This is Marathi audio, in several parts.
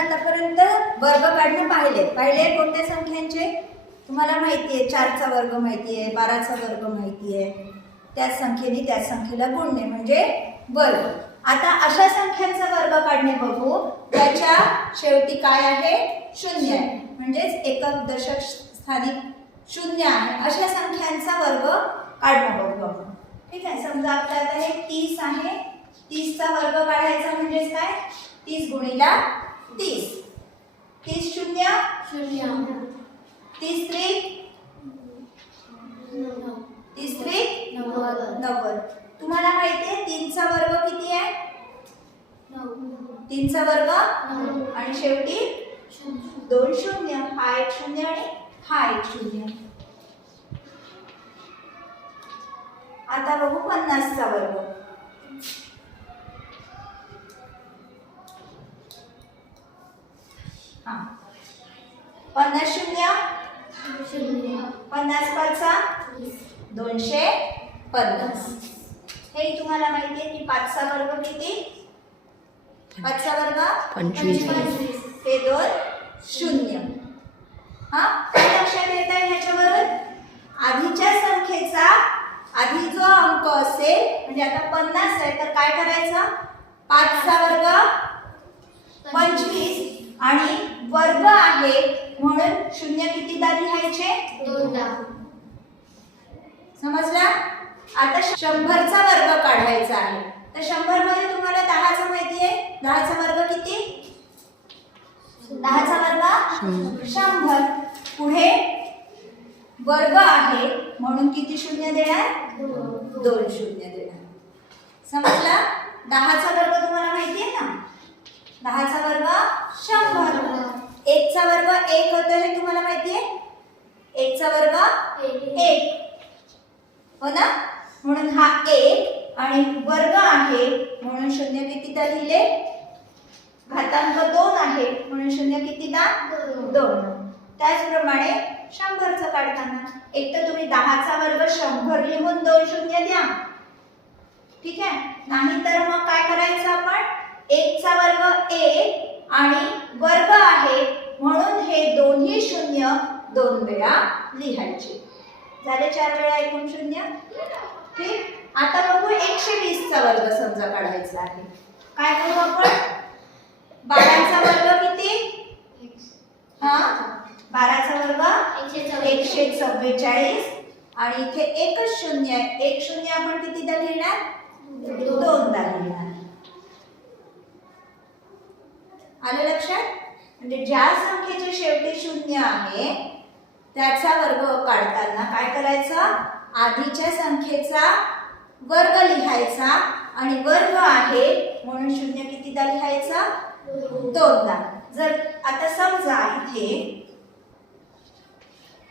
आतापर्यंत वर्ग काढणं पाहिले. पाहिले कोणत्या संख्यांचे? तुम्हाला माहिती आहे चारचा वर्ग माहिती आहे बाराचा वर्ग माहिती आहे. त्याच संख्येने त्याच संख्येला गुणणे म्हणजे वर्ग. आता अशा संख्यांचा वर्ग काढणे बघू. त्याच्या शेवटी काय आहे? शून्य आहे. म्हणजेच एकक दशक स्थानिक शून्य आहे. अशा संख्यांचा वर्ग काढणं बघू आपण. ठीक आहे समजा आपलं आता हे तीस आहे. तीसचा वर्ग काढायचा म्हणजेच काय? तीस गुणीला तीस. तीस शून्य? शून्य. तीस त्रिक तीस त्रिक नव्वद. तुम्हाला माहिती आहे तीनचा वर्ग किती आहे? तीनचा वर्ग? आणि शेवटी? दोन शून्य. हा एक शून्य आणि हा एक शून्य. आता बघू पन्नासचा वर्ग. पन्नास शून्य? पन्नास पाचचा? दोनशे पन्नास. हे तुम्हाला माहिती आहे की पाचचा वर्ग किती? पाचचा वर्ग? पंचवीस. हे दोन शून्य. हा? काय लक्षात येत आहे ह्याच्यावरून? आधीच्या संख्येचा आधी जो अंक असेल म्हणजे आता पन्नास आहे तर काय करायचं? पाचचा वर्ग? पंचवीस. आणि वर्ग आहे. म्हणून शून्य कितीदा लिहायचे दोनदा समजला? आता शंभरचा वर्ग काढायचा आहे. तर शंभरमध्ये तुम्हाला दहाचा माहिती आहे. दहाचा वर्ग किती? दहाचा वर्ग? शंभर. पुढे वर्ग आहे. म्हणून किती शून्य देणार? दोन. दोन शून्य देणार. समजला? दहाचा वर्ग तुम्हाला माहिती आहे ना? दहाचा वर्ग शंभर. एकचा वर्ग एक होतो हे तुम्हाला माहिती आहे? एकचा वर्ग एक. हो ना? म्हणून हा एक आणि वर्ग आहे म्हणून शून्य कितीदा लिहिले? घातांक दोन आहे म्हणून शून्य कितीदा? दोन. त्याचप्रमाणे शंभरचं काढताना. एक तर तुम्ही दहाचा वर्ग शंभर लिहून दोन शून्य द्या. ठीक आहे? नाहीतर मग काय करायचं आपण? एकचा वर्ग एक आणि वर्ग आहे म्हणून हे दोन्ही शून्य दोन वेळा लिहायचे. झाले चार वेळा एकूण शून्य? ठीक. आता बघू एकशे वीसचा वर्ग समजा काढायचा आहे. काय करू आपण? बाराचा वर्ग किती? हा? बाराचा वर्ग एकशे चव्वेचाळीस. एकशे चव्वेचाळीस आणि इथे एकच शून्य एक शून्य आपण कितीदा लिहिणार? दोन लिहिणार आलं लक्षात म्हणजे ज्या संख्येचे शेवटी शून्य आहे त्याचा वर्ग काढताना काय करायचं? आधीच्या संख्येचा वर्ग लिहायचा आणि वर्ग आहे म्हणून शून्य कितीदा लिहायचा? दोनदा. जर आता समजा इथे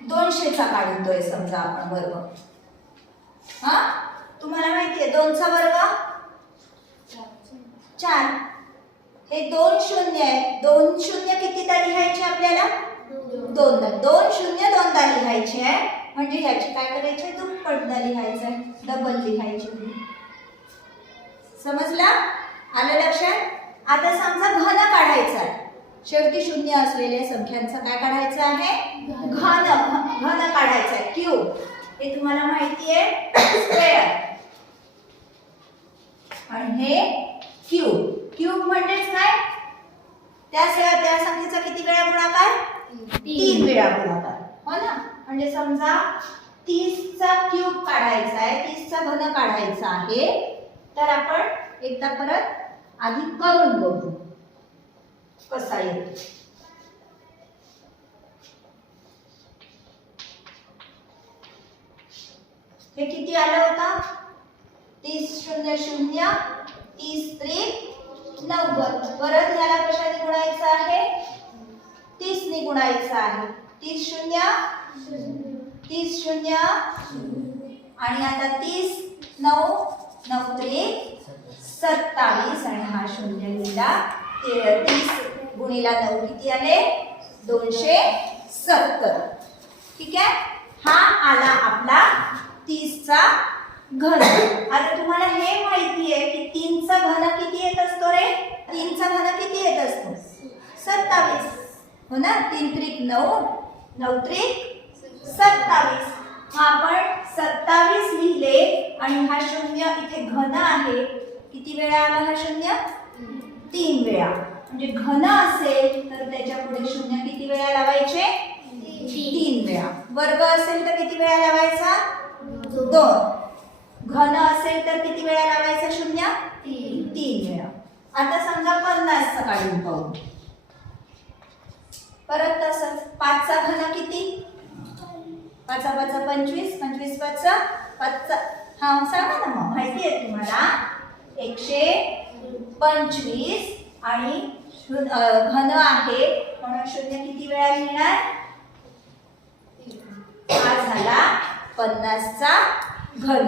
दोनशेचा काढतोय समजा आपण वर्ग. हा? तुम्हाला माहितीये दोनचा वर्ग? चार. हे दोन शून्य आहे. दोन शून्य कितीदा लिहायचे आपल्याला? दोनदा. दोन शून्य दोनदा लिहायचे आहे. म्हणजे ह्याची काय करायचे? दुप्पटदा लिहायचं आहे. डबल लिहायचे. समजला? आलं लक्षात? आता समजा घन काढायचा आहे. शेवटी शून्य असलेल्या संख्यांचा काय काढायचं आहे? घन. घन काढायचं आहे. क्यू हे तुम्हाला माहिती आहे. स्क्वेअर आणि हे क्यू क्यूब म्हणजेच काय? त्या से- त्या संख्येचा किती वेळा गुणाकार? तीन. वेळा गुणाकार. हो ना? म्हणजे समजा तीसचा क्यूब काढायचा आहे तीसचा घन काढायचा आहे तर आपण एकदा परत आधी करून बघू. कसा येतो? हे किती आलं होतं? तीस शून्य शून्य तीस त्रिक नव्वद परत याला कशाने गुणायचं आहे? तीसने गुणायचं आहे. तीस शून्य? तीस शून्य? आणि आता तीस नऊ नऊ त्रिक सत्तावीस आणि हा शून्य लिहिला ते- तीस गुणीला नऊ किती आले? दोनशे सत्तर. ठीक आहे? हा आला आपला तीसचा घन. आता तुम्हाला हे माहिती आहे की तीनचा घन किती येत असतो रे? तीनचा घन किती येत असतो? सत्तावीस. हो ना? तीन त्रिक नऊ. नऊ त्रिक सत्तावीस. मग आपण सत्तावीस लिहिले आणि हा शून्य इथे घन आहे. किती वेळा आला हा शून्य? तीन वेळा. म्हणजे घन असेल तर त्याच्या पुढे शून्य किती वेळा लावायचे? तीन. वेळा. वर्ग असेल तर किती वेळा लावायचा? दोन. घन असेल तर किती वेळा लावायचा शून्य? तीन. वेळा. आता समजा पन्नासचं काढून पाहू परत तसंच पाचचा घन किती? पाचा पाचा पंचवीस पंचवीस पाचचा पाचचा. हा सांगा ना मग माहिती आहे तुम्हाला? एकशे पंचवीस आणि घन आहे म्हणून शून्य किती वेळा लिहिणार? हा झाला पन्नासचा घन.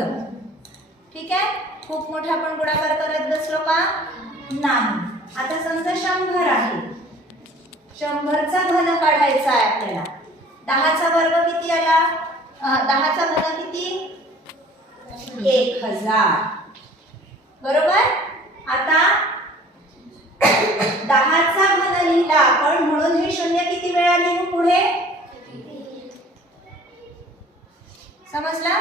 ठीक आहे? खूप मोठा आपण गुणाकार करत बसलो का? नाही. आता समजा शंभर आहे. शंभरचा घन काढायचा आहे आपल्याला. दहाचा वर्ग किती आला? दहाचा घन किती? एक हजार. बरोबर? आता दहाचा घन लिहिला आपण म्हणून हे शून्य किती वेळा लिहू पुढे? समजला?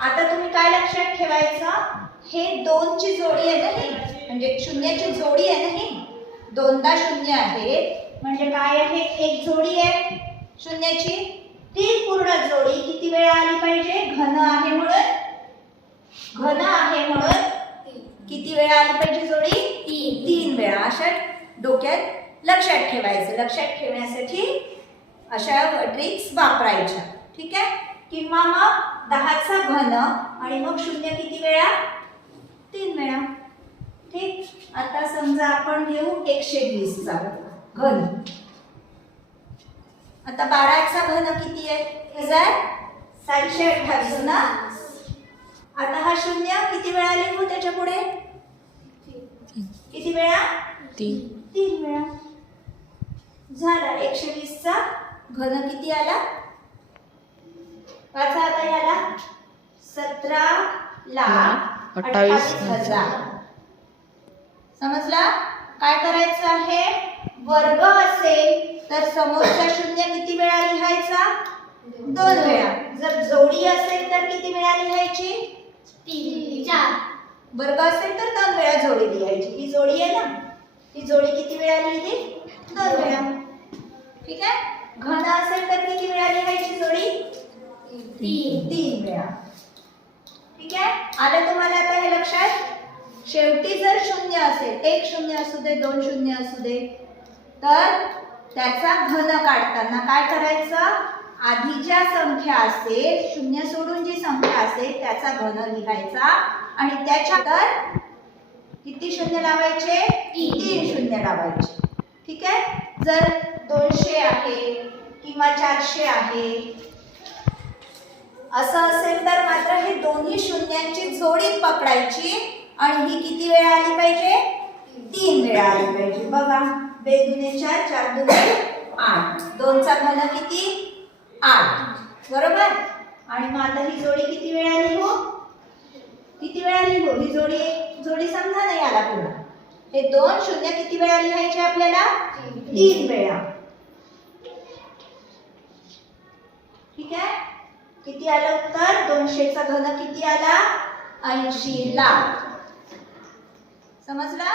आता तुम्ही काय लक्षात ठेवायचं? हे दोनची जोडी आहे ना ही? म्हणजे शून्याची जोडी आहे ना ही? दोनदा शून्य आहे. म्हणजे काय आहे? एक जोडी आहे. शून्याची ती पूर्ण जोडी किती वेळा आली पाहिजे? घन आहे म्हणून? घन आहे म्हणून? किती वेळा आली पाहिजे जोडी? तीन. तीन वेळा. अशा डोक्यात लक्षात ठेवायचं. लक्षात ठेवण्यासाठी अशा ट्रिक्स वापरायच्या. ठीक आहे? किंवा मग दहाचा घन आणि मग शून्य किती वेळा? तीन वेळा. ठीक? आता समजा आपण घेऊ एकशे वीसचा घन. आता बाराचा घन किती आहे? हजार सातशे अठ्ठावीस ना? आता हा शून्य किती वेळा लिहू त्याच्या पुढे? किती वेळा? तीन. तीन वेळा. झाला एकशे वीसचा घन किती आला? पाच आता याला सतरा लाख अठ्ठावीस हजार. समजला? काय करायचं आहे? वर्ग असेल तर समोरचा शून्य किती वेळा लिहायचा? दोन वेळा. जर जोडी असेल तर किती वेळा लिहायची? तीन चार. वर्ग असेल तर दोन वेळा जोडी लिहायची. ही जोडी आहे ना? ही जोडी किती वेळा लिहिली? दोन वेळा. ठीक आहे? घन असेल तर किती वेळा लिहायची जोडी? तीन. तीन वेळा. ठीक आहे? आलं तुम्हाला आता हे लक्षात? शेवटी जर शून्य असेल एक शून्य असू दे दोन शून्य असू दे तर त्याचा घन काढताना काय करायचं? आधी ज्या संख्या असेल शून्य सोडून जी संख्या असेल त्याचा घन लिहायचा. आणि त्याच्या तर किती शून्य लावायचे? तीन. तीन शून्य लावायचे. ठीक आहे? जर दोनशे आहे किंवा चारशे आहे असं असेल तर मात्र हे दोन्ही शून्यांची जोडी पकडायची. आणि ही किती वेळा आली पाहिजे? तीन वेळा आली पाहिजे. बघा बेदुने चार चार दुने आठ. दोनचा घन किती? आठ. बरोबर? आणि मग आता ही जोडी किती वेळा लिहू हो? किती वेळा लिहू हो? ही? जोडी जोडी समजा नाही आला पुन्हा हे दोन शून्य किती वेळा लिहायचे आपल्याला? तीन वेळा. ठीक आहे? किती आलं उत्तर? दोनशेचा घन किती आला? ऐंशी लाख समजला?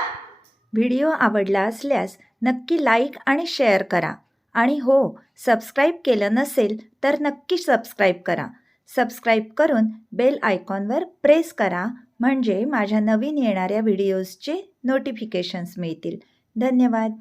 व्हिडिओ आवडला असल्यास नक्की लाईक आणि शेअर करा. आणि हो सबस्क्राईब केलं नसेल तर नक्की सबस्क्राईब करा. सबस्क्राईब करून बेल आयकॉनवर प्रेस करा म्हणजे माझ्या नवीन येणाऱ्या व्हिडिओजचे नोटिफिकेशन्स मिळतील. धन्यवाद.